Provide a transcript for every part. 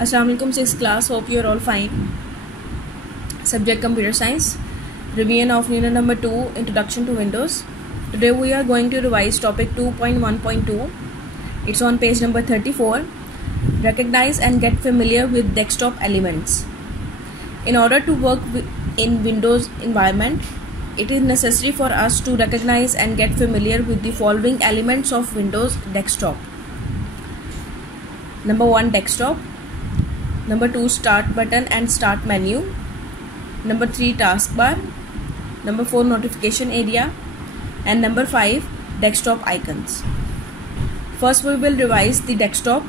Assalamualaikum 6th class, hope you are all fine. Subject Computer Science. Revision of Unit number 2, Introduction to Windows. Today we are going to revise topic 2.1.2. It's on page number 34. Recognize and get familiar with desktop elements. In order to work in Windows environment, it is necessary for us to recognize and get familiar with the following elements of Windows desktop. Number 1, desktop. Number 2, start button and start menu. Number 3, taskbar. Number 4, notification area. And number 5, desktop icons. First we will revise the desktop.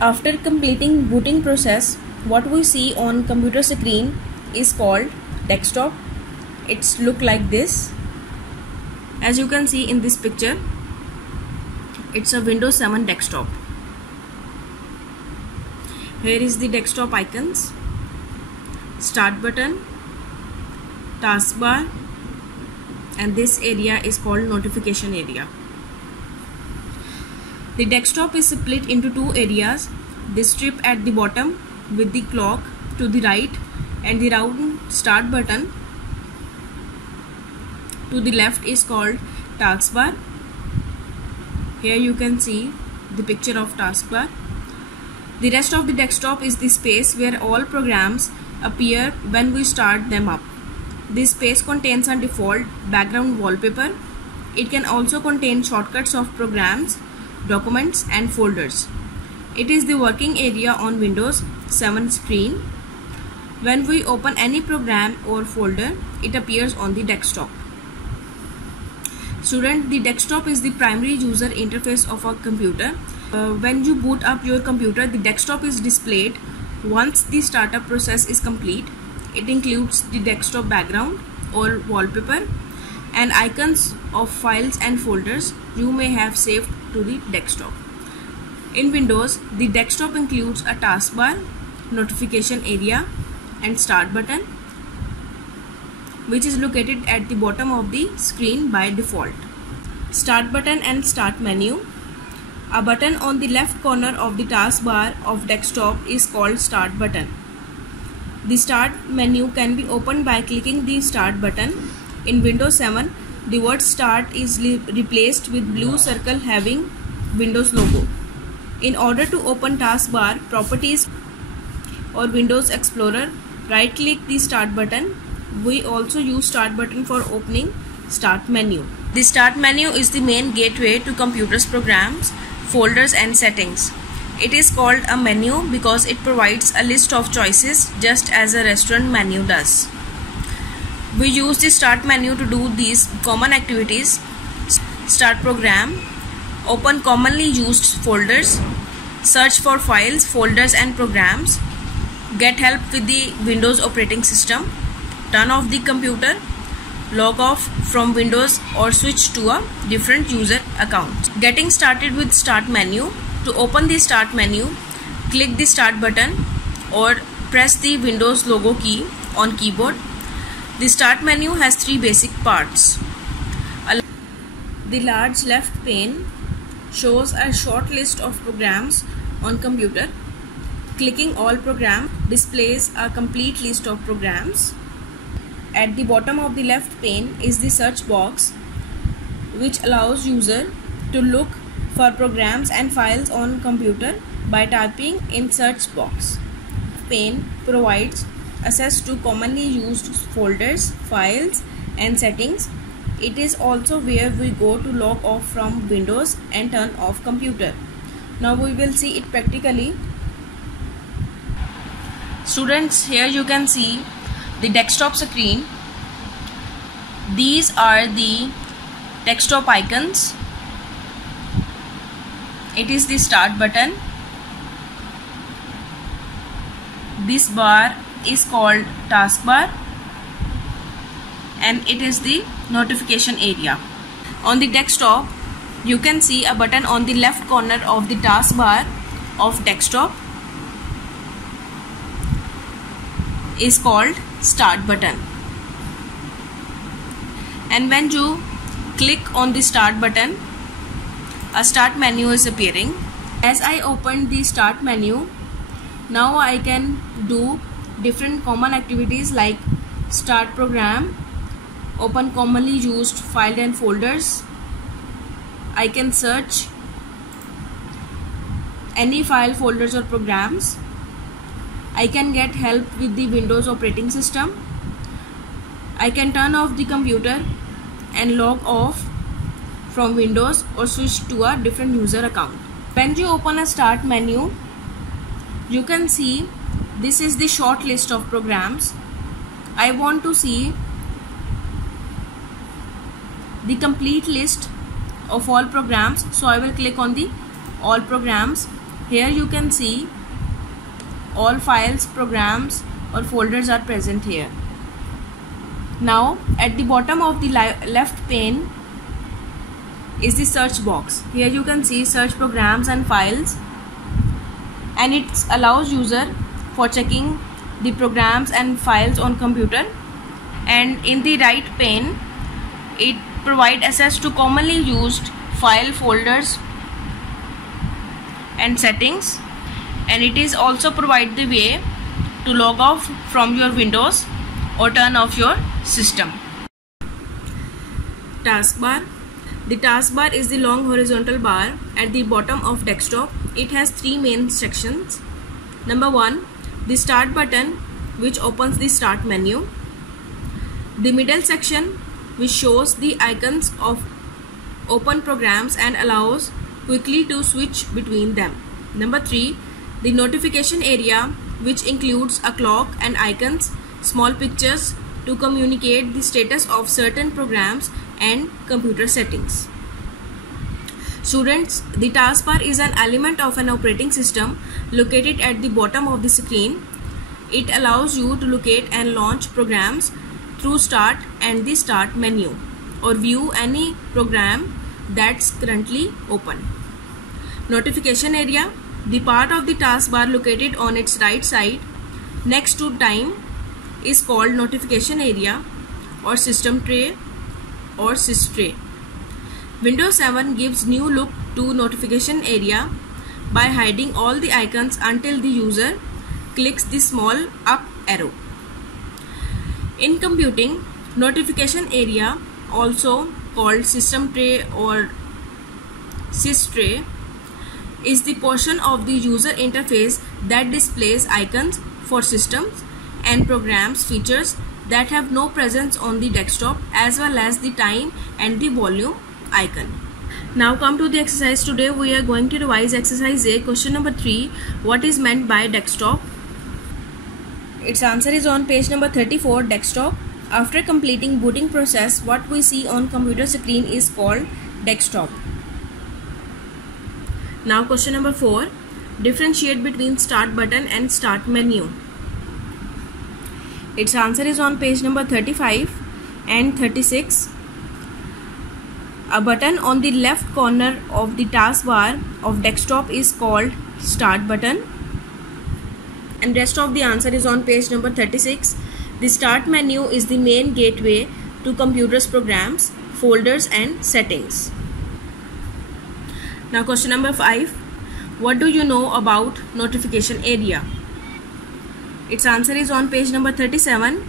After completing booting process, what we see on computer screen is called desktop. It's look like this. As you can see in this picture, it's a Windows 7 desktop. Here is the desktop icons, start button, taskbar, and this area is called notification area. The desktop is split into two areas. The strip at the bottom with the clock to the right and the round start button to the left is called taskbar. Here you can see the picture of taskbar. The rest of the desktop is the space where all programs appear when we start them up. This space contains a default background wallpaper. It can also contain shortcuts of programs, documents and folders. It is the working area on Windows 7 screen. When we open any program or folder, it appears on the desktop. Student, the desktop is the primary user interface of a computer. When you boot up your computer, the desktop is displayed once the startup process is complete. It includes the desktop background or wallpaper and icons of files and folders you may have saved to the desktop. In Windows, the desktop includes a taskbar, notification area and start button, which is located at the bottom of the screen by default. Start button and start menu. A button on the left corner of the taskbar of desktop is called start button. The start menu can be opened by clicking the start button. In Windows 7, the word start is replaced with blue circle having Windows logo. In order to open taskbar, properties or Windows Explorer, right click the start button. We also use start button for opening start menu. The start menu is the main gateway to computers programs, folders and settings. It is called a menu because it provides a list of choices just as a restaurant menu does. We use the start menu to do these common activities: start program, open commonly used folders, search for files, folders and programs, get help with the Windows operating system, turn off the computer, log off from Windows or switch to a different user account. Getting started with start menu. To open the start menu, click the start button or press the Windows logo key on keyboard. The start menu has three basic parts. The large left pane shows a short list of programs on computer. Clicking all programs displays a complete list of programs. At the bottom of the left pane is the search box, which allows user to look for programs and files on computer by typing in search box. Pane provides access to commonly used folders, files and settings. It is also where we go to log off from Windows and turn off computer. Now we will see it practically. Students, here you can see the desktop screen. These are the desktop icons. It is the start button. This bar is called taskbar and it is the notification area. On the desktop, you can see a button on the left corner of the taskbar of desktop is called start button. And when you click on the start button, a start menu is appearing. As I opened the start menu, now I can do different common activities like start program, open commonly used files and folders. I can search any file, folders or programs. I can get help with the Windows operating system. I can turn off the computer and log off from Windows or switch to a different user account. When you open a start menu, you can see this is the short list of programs. I want to see the complete list of all programs, so I will click on the all programs. Here you can see all files, programs or folders are present here. Now at the bottom of the left pane is the search box. Here you can see search programs and files, and it allows user for checking the programs and files on computer. And in the right pane it provides access to commonly used file, folders and settings, and it is also provide the way to log off from your Windows or turn off your system. Taskbar. The taskbar is the long horizontal bar at the bottom of desktop. It has three main sections. Number 1, the start button, which opens the start menu. The middle section, which shows the icons of open programs and allows quickly to switch between them. Number 3, the notification area, which includes a clock and icons, small pictures to communicate the status of certain programs and computer settings. Students, the taskbar is an element of an operating system located at the bottom of the screen. It allows you to locate and launch programs through start and the start menu, or view any program that's currently open. Notification area, the part of the taskbar located on its right side next to time, is called notification area or system tray or sys tray. Windows 7 gives new look to notification area by hiding all the icons until the user clicks the small up arrow. In computing, notification area, also called system tray or sys tray, is the portion of the user interface that displays icons for systems and programs features that have no presence on the desktop, as well as the time and the volume icon. Now come to the exercise. Today we are going to revise exercise A, question number 3. What is meant by desktop? Its answer is on page number 34, desktop. After completing booting process, what we see on computer screen is called desktop. Now question number 4. Differentiate between start button and start menu. Its answer is on page number 35 and 36. A button on the left corner of the taskbar of desktop is called start button. And rest of the answer is on page number 36. The start menu is the main gateway to computer's programs, folders and settings. Now question number 5. What do you know about notification area? Its answer is on page number 37.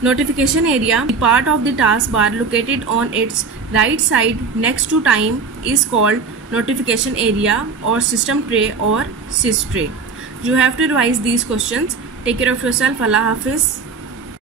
Notification area, the part of the taskbar located on its right side next to time, is called notification area or system tray or sys tray. You have to revise these questions. Take care of yourself. Allah Hafiz.